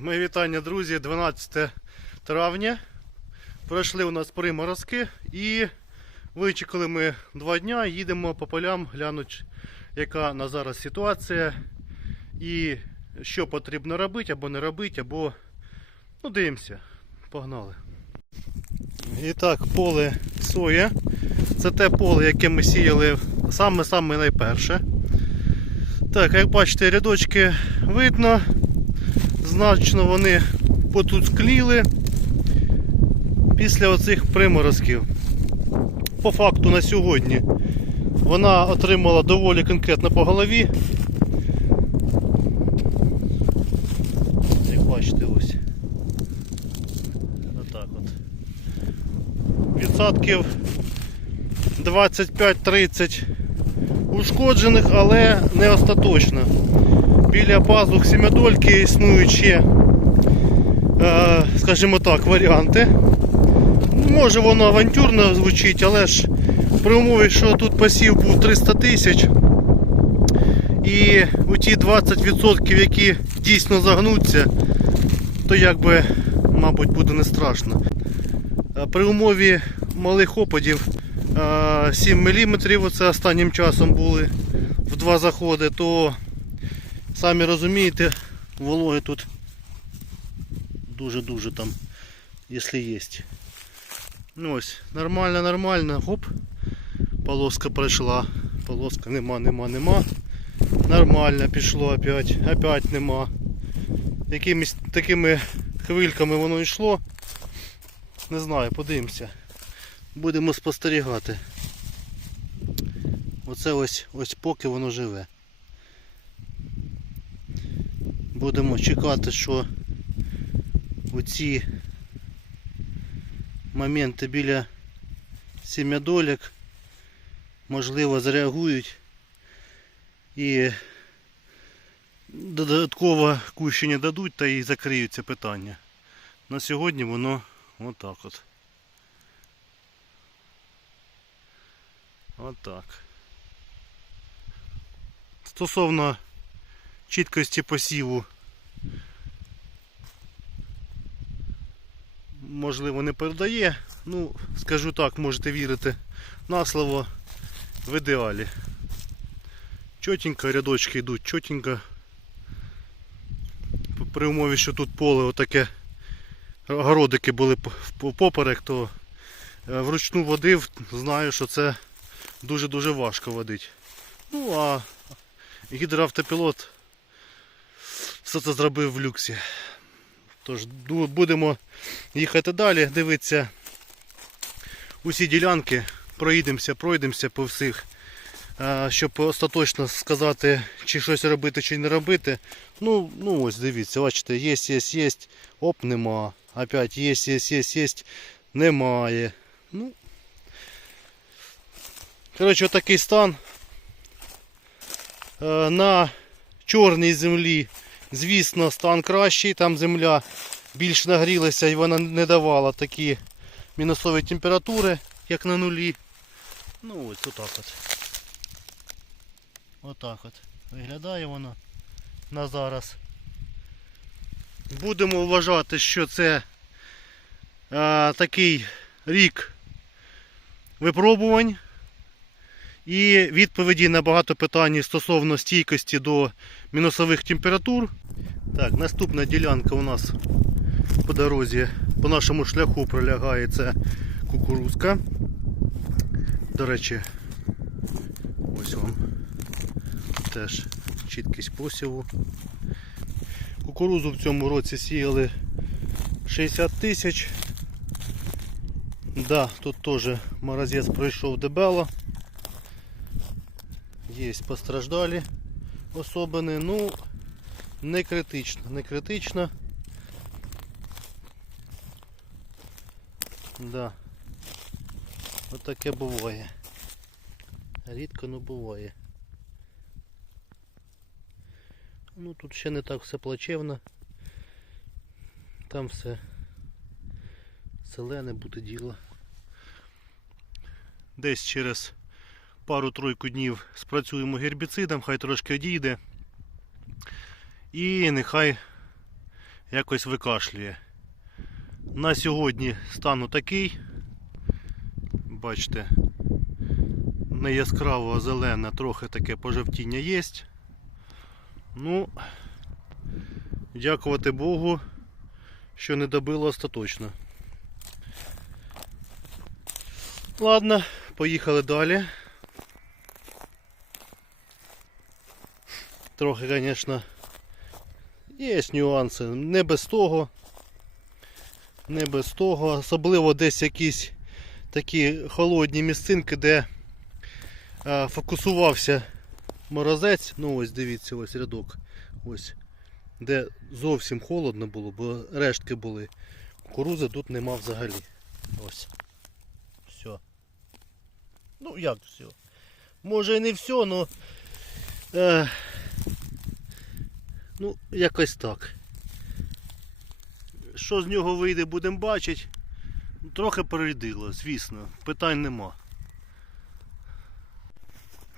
Мої вітання, друзі, 12 травня. Пройшли у нас приморозки і вичекали ми два дня, їдемо по полям, глянуть, яка на зараз ситуація і що потрібно робити або не робити, або ну, дивимося. Погнали. І так, поле соя. Це те поле, яке ми сіяли саме-саме найперше. Так, як бачите, рядочки видно. Значно вони потускліли після оцих приморозків. По факту на сьогодні вона отримала доволі конкретно по голові. Як бачите, ось. Отак от. Відсотків 25-30 ушкоджених, але не остаточно. Біля пазух сім'ядольки існують ще, е, скажімо так, варіанти. Може воно авантюрно звучить, але ж при умові, що тут посів був 300 тисяч. І у ті 20%, які дійсно загнуться, то якби, мабуть, буде не страшно. Е, При умові малих опадів е, 7 мм, оце останнім часом були в два заходи, то самі розумієте, вологи тут дуже-дуже там, якщо є. Ну ось, нормально, нормально, хоп, полоска пройшла, полоска нема, нема, нема. Нормально пішло опять, опять нема. Якимись такими хвильками воно йшло. Не знаю, подивимося. Будемо спостерігати. Оце ось ось поки воно живе. Будемо чекати, що оці моменти біля сім'ядолік можливо зреагують і додатково кущення дадуть та і закриють це питання. На сьогодні воно отак от. Отак. Стосовно чіткості посіву, можливо, не передає. Ну, скажу так, можете вірити на слово в ідеалі. Чотенько, рядочки йдуть, чотенько. При умові, що тут поле отаке городики були поперек, то е, вручну водив, знаю, що це дуже-дуже важко водити. Ну а гідроавтопілот все це зробив в люксі. Тож будемо їхати далі, дивитися усі ділянки, проїдемося, пройдемося по всіх, щоб остаточно сказати, чи щось робити, чи не робити. Ну, ну ось дивіться, бачите, є, є, є, оп, нема. Опять є, є, є, є, немає. Ну, коротше, отакий стан. Е, На чорній землі, звісно, стан кращий, там земля більш нагрілася і вона не давала такі мінусові температури, як на нулі. Ну ось отак от. Отак от. Виглядає воно на зараз. Будемо вважати, що це е, такий рік випробувань і відповіді на багато питань стосовно стійкості до мінусових температур. Так, наступна ділянка у нас по дорозі, по нашому шляху пролягає це кукурузка. До речі, ось вам теж чіткість посіву. Кукурузу в цьому році сіяли 60 тисяч. Да, тут теж морозець пройшов дебело. Є постраждалі особини, ну не критично, не критично. Да. Отаке буває. Рідко, ну буває. Ну тут ще не так все плачевно. Там все зелене буде діло. Десь через пару-тройку днів спрацюємо гербіцидом, хай трошки одійде. І нехай якось викашлює. На сьогодні стану такий. Бачите, не яскраво зелене, трохи таке пожовтіння є. Ну, дякувати Богу, що не добило остаточно. Ладно, поїхали далі. Трохи, звісно, є нюанси. Не без того. Не без того. Особливо десь якісь такі холодні місцинки, де е, фокусувався морозець. Ну ось дивіться, ось рядок. Ось. Де зовсім холодно було, бо рештки були. Кукурузи тут нема взагалі. Ось. Все. Ну як все? Може і не все, але. Ну, якось так. Що з нього вийде, будемо бачити. Трохи перейдило, звісно, питань нема.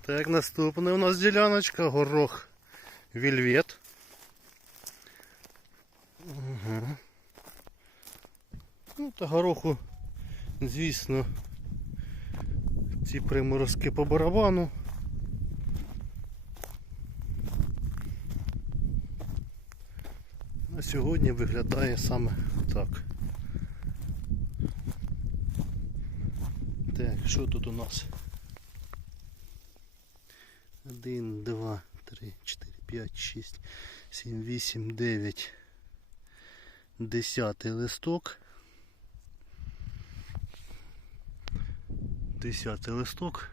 Так, наступна у нас діляночка, горох вільвет. Угу. Ну, та гороху, звісно, ці приморозки по барабану. На сьогодні виглядає саме так. Так, що тут у нас? 1, 2, 3, 4, 5, 6, 7, 8, 9. Десятий листок. Десятий листок.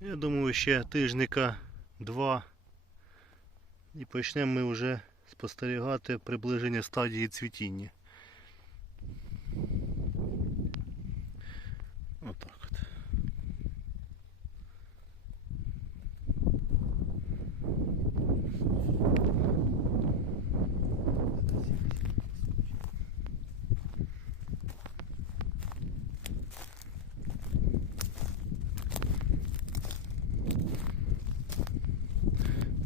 Я думаю, ще тижника два. І почнемо ми вже спостерігати приближення стадії цвітіння. Отак от.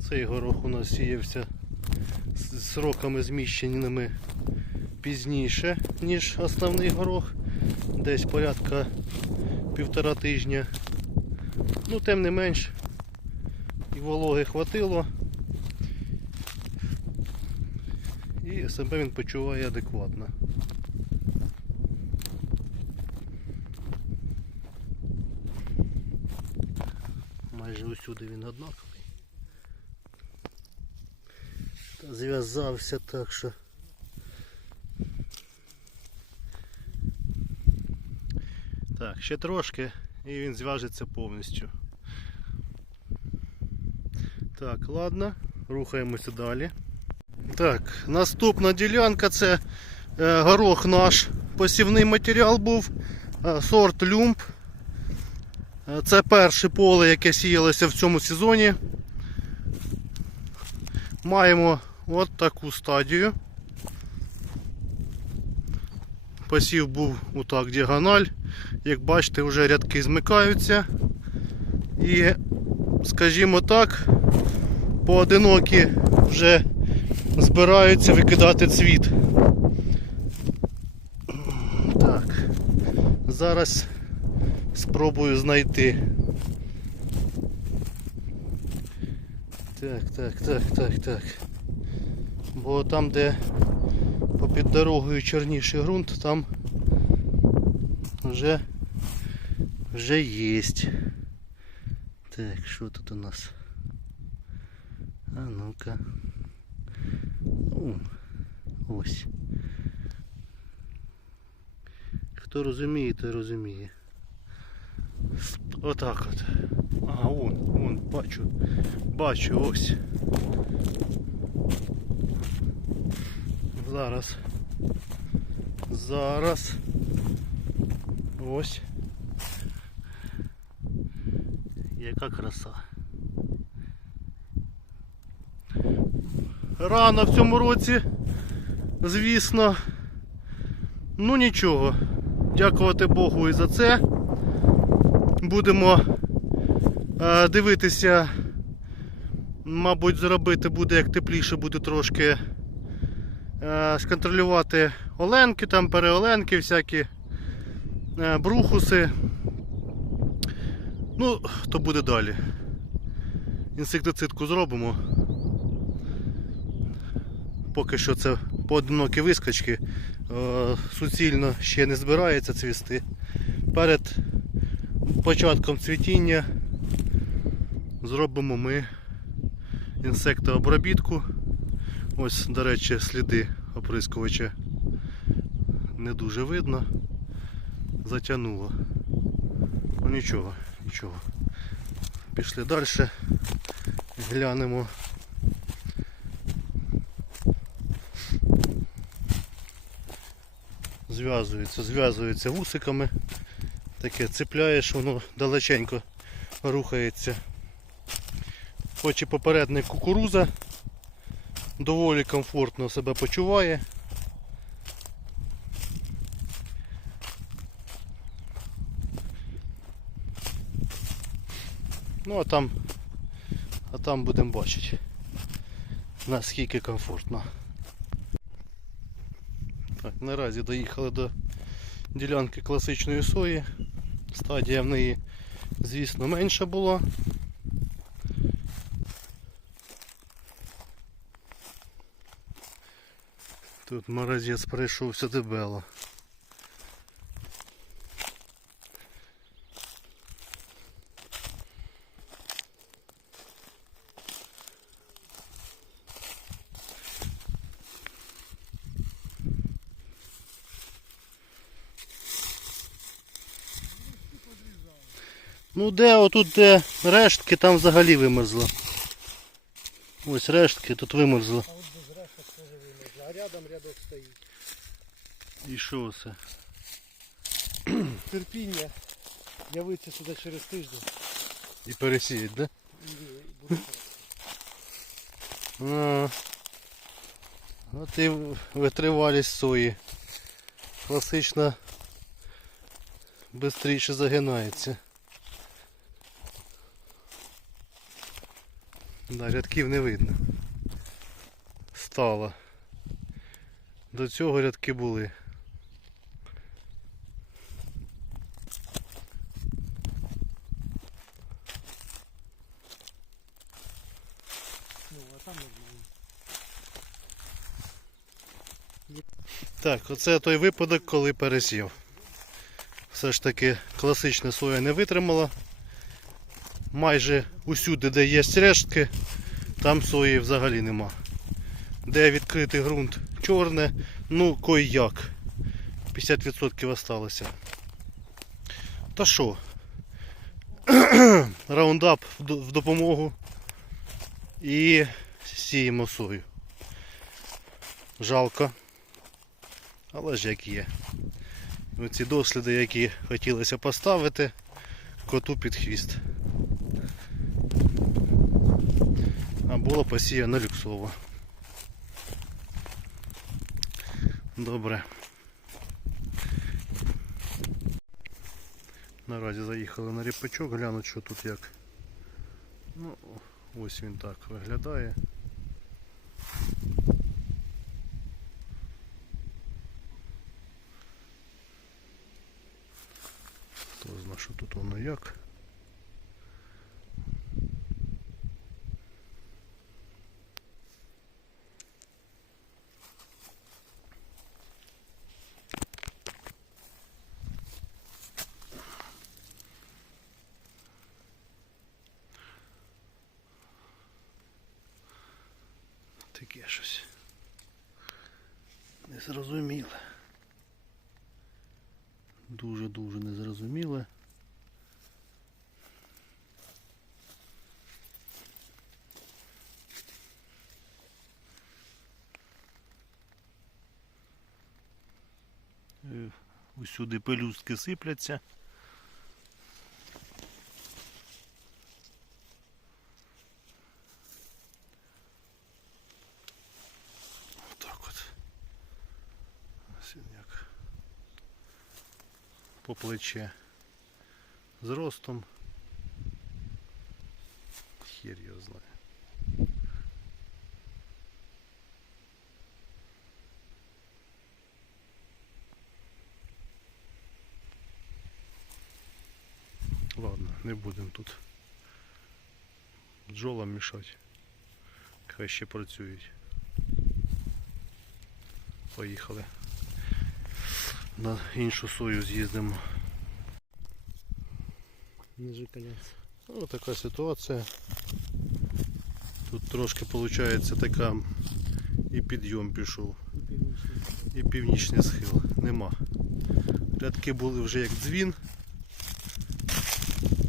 Цей горох у нас сіявся сроками зміщеними пізніше, ніж основний горох. Десь порядка півтора тижня. Ну, тим не менш, і вологи хватило. І себе він почуває адекватно. Майже усюди він однаковий. Та зв'язався так що. Так, ще трошки і він зв'яжеться повністю. Так, ладно, рухаємося далі. Так, наступна ділянка це е, горох наш посівний матеріал був, е, сорт люмб. Е, Це перше поле, яке сіялося в цьому сезоні. Маємо от таку стадію. Посів був отак діагональ. Як бачите, вже рядки змикаються. І, скажімо так, поодинокі вже збираються викидати цвіт. Так, зараз спробую знайти. Так, так, так, так, так. Бо там, де попід дорогою чорніший ґрунт, там вже вже єсть. Так, що тут у нас? А ну-ка. Ну, ось. Хто розуміє, той розуміє. Отак от. Ага, вон, вон, бачу. Бачу, ось. Зараз. Зараз. Ось. Яка краса. Рано в цьому році, звісно. Ну нічого. Дякувати Богу і за це. Будемо е, дивитися, мабуть, зробити буде як тепліше, буде трошки е, сконтролювати оленки, там переоленки, всякі е, брухуси. Ну, то буде далі. Інсектицидку зробимо. Поки що це поодинокі вискочки. Е, Суцільно ще не збирається цвісти. Перед початком цвітіння зробимо ми інсектообробітку. Ось, до речі, сліди оприскувача не дуже видно. Затягнуло. Ну нічого, нічого. Пішли далі. Глянемо. Зв'язується, зв'язується вусиками. Таке цепляєш, воно далеченько рухається. Хоч і попередник кукуруза доволі комфортно себе почуває. Ну а там, а там будемо бачити наскільки комфортно. Так, наразі доїхали до ділянки класичної сої. Стадія в неї, звісно, менша була. Тут морозець прийшовся дебело. Ну де отут де рештки, там взагалі вимерзло. Ось рештки, тут вимерзло. А от без решок теж вимерзла. А рядом рядок стоїть. І що це? Терпіння. Явиться сюди через тиждень. І пересіять, да? А, от і витривалість сої. Класично швидше загинається. Да, рядків не видно. Стало. До цього рядки були. А там. Так, оце той випадок, коли пересів. Все ж таки класична соя не витримала. Майже усюди, де є рештки, там сої взагалі нема. Де відкритий ґрунт чорне, ну кой як. 50% осталося. Та що? Раундап в допомогу і сіємо сою. Жалко. Але ж як є. Оці досліди, які хотілося поставити, коту під хвіст. А було посіяно люксово. Добре. Наразі заїхали на ріпачок, глянуть, що тут як. Ну, ось він так виглядає. Хто знає, що тут воно як. Таке щось. Незрозуміле. Дуже-дуже незрозуміле. Е, Усюди пелюстки сипляться. тече з ростом. Хір його знає. Ладно, не будем тут бджолам мішати. Хай ще працюють. Поїхали. На іншу сою з'їздимо. Ниже колеса. Ну, така ситуація. Тут трошки виходить така і підйом пішов, І північний. схил. Нема. Рядки були вже як дзвін.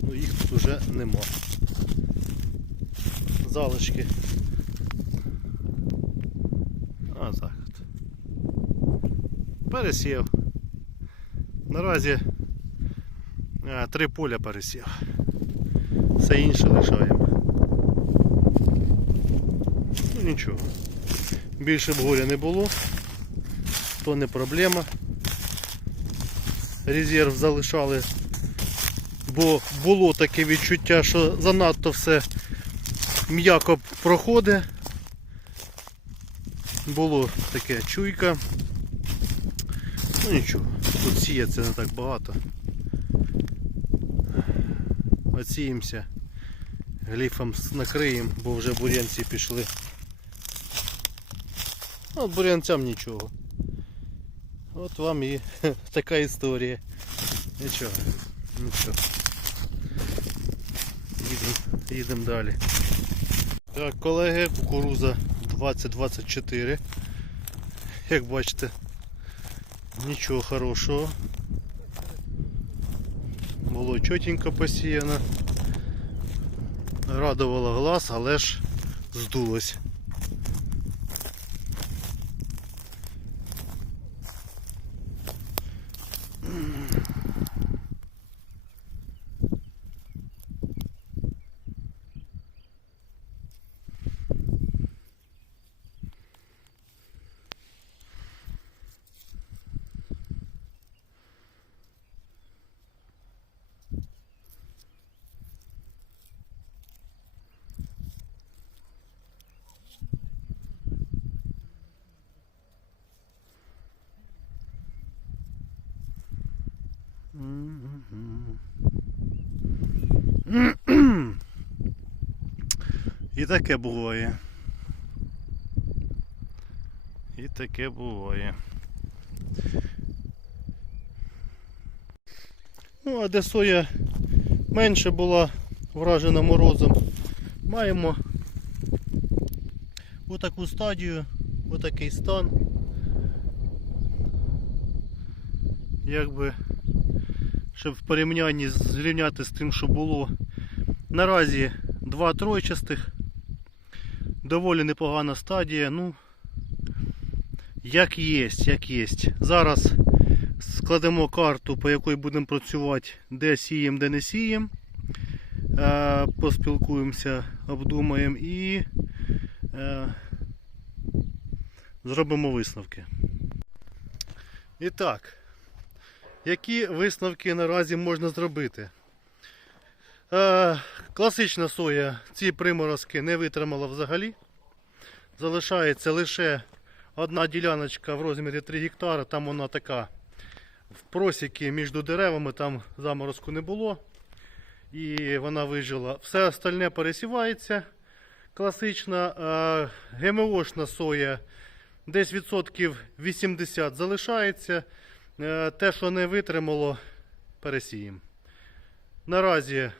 Ну їх тут вже нема. Залишки. А от. Пересів. Наразі три поля пересів. Все інше лишаємо. Ну нічого. Більше б горя не було, то не проблема. Резерв залишали, бо було таке відчуття, що занадто все м'яко проходить. Було таке чуйка. Ну нічого, тут сіється не так багато. Оціємося. Гліфом накриємо, бо вже бурянці пішли. От бурянцям нічого. От вам і така історія. Нічого. Нічого. Їдемо їдем далі. Так, колеги, кукуруза 2024. Як бачите, нічого хорошого. Було чотенько посіяно. Радувало глаз, але ж здулось. І таке буває. І таке буває. Ну, а де соя менше була вражена морозом, маємо отаку стадію, отакий стан. Якби, щоб в порівнянні зрівняти з тим, що було. Наразі два тройчастих. Доволі непогана стадія. Ну, як є, як є. Зараз складемо карту, по якій будемо працювати, де сіємо, де не сіємо. Е, Поспілкуємося, обдумаємо і е, зробимо висновки. І так, які висновки наразі можна зробити? Класична соя ці приморозки не витримала взагалі. Залишається лише одна діляночка в розмірі 3 гектари. Там вона така в просіки між деревами, там заморозку не було. І вона вижила. Все остальне пересівається. Класична е, ГМОшна соя десь відсотків 80 залишається. Е, те, що не витримало, пересіємо. Наразі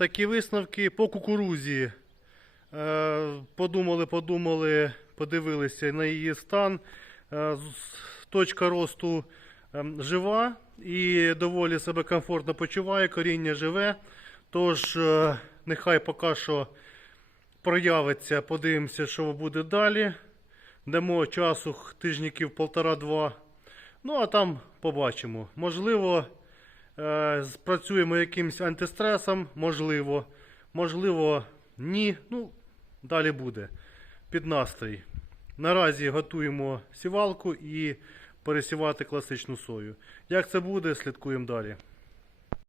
такі висновки по кукурузі. Е, Подумали, подумали, подивилися на її стан. Е, Точка росту ем, жива і доволі себе комфортно почуває, коріння живе. Тож, е, нехай поки що проявиться, подивимося, що буде далі. Дамо часу тижніків полтора-два. Ну, а там побачимо. Можливо, спрацюємо якимось антистресом, можливо, можливо, ні. Ну, далі буде. Під настрій. Наразі готуємо сівалку і пересівати класичну сою. Як це буде, слідкуємо далі.